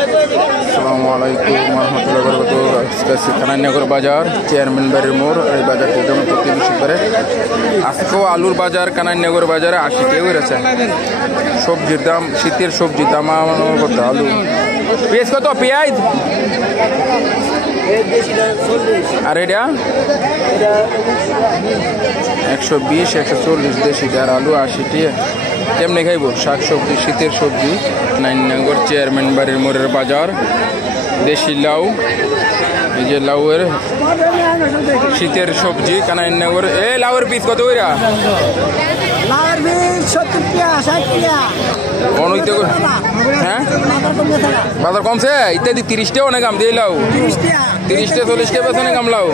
আসসালামু আলাইকুম রহমতুল্লাহ বরকাতুহু। কানাইনগর বাজার, চেয়ারম্যান বাড়ির মোড়। এই বাজারটির জন্য প্রতি বৃহস্পতিবারে আজকেও আলুর বাজার কানাইনগর বাজারে 80 টাকা বেড়েছে। সবজির দাম, শীতের সবজি দাম কত? আলু পেঁয়াজ কত? পেঁয়াজ আর এটা 120 140 দেশি, আর আলু 80 টাকা। কেমনে খাইব শাক সবজি, শীতের সবজি? কানাইনগর চেয়ারম্যান বাড়ির মোড়ের বাজার। দেশি লাউ, এই যে লাউয়ের শীতের সবজি কানাইনগর। এই লাউয়ের পিস কত কইরা? লাউয়ের পিস 70 টাকা 60 টাকা। হ্যাঁ বাজার কমছে ইত্যাদি 30 টাকা অনেক দাম দিয়ে লাউ। 30 টাকা 40 টাকা বেচনে কাম লাউ।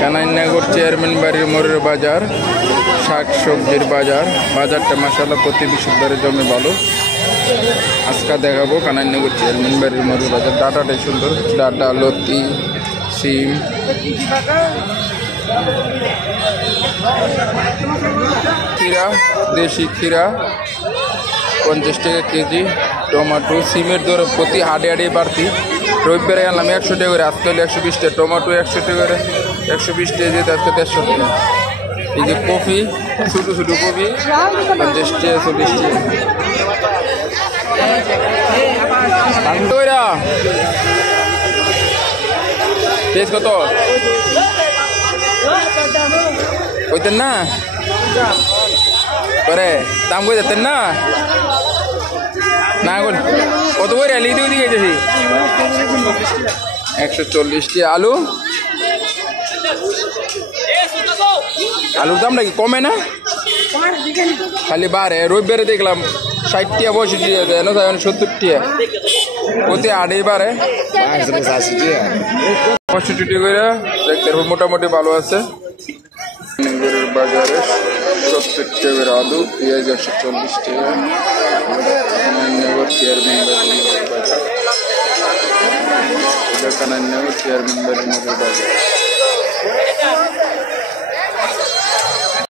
কানাইনগর চেয়ারম্যান বাড়ির মোড়ের বাজার, শাক সবজির বাজার। বাজারটা মাশাআল্লাহ প্রতি বৃহস্পতিবারে জমে ভালো। আজকে দেখাবো কানাইনগর চেয়ারম্যান বাড়ির মোড়ের বাজার। ডাটাটাই সুন্দর, ডাটা, লতি, সিম। ক্ষীরা, দেশি ক্ষীরা 50 টাকা কেজি। টমেটো, সিমের দর প্রতি হাডে হাডে বাড়তি। রবিবারে আনলাম 100 টাকা করে, আজকে হলে 120 টাকা। টমেটো 100 টাকা করে, 120 টাকা যেতে আজকে 150 টাকা। এই যে কফি, ছোটো ছোটো কফি 50 টাকা 40 টাকা। পেঁয়াজ কত কইতেন না করে? দাম কই যেতেন না না কত করে? লিখে দিকে গেছি 140 টাকা। আলু, আলুর দামটা কি কমে না? খালি বাড়ে। রবিবারে দেখলাম 60 টাকা 65 টাকা দেয় না, 70 টাকা প্রতি আড়েই বাড়ে। 65 টাকা করে দেখতে মোটামুটি ভালো আছে। বাজারে 70 টাকা করে আলু, পেঁয়াজ 140 টাকা। কানাইনগর চেয়ারম্যান বাড়ির বাজার, এটা কানাইনগর চেয়ারম্যান বাড়ির বাজার।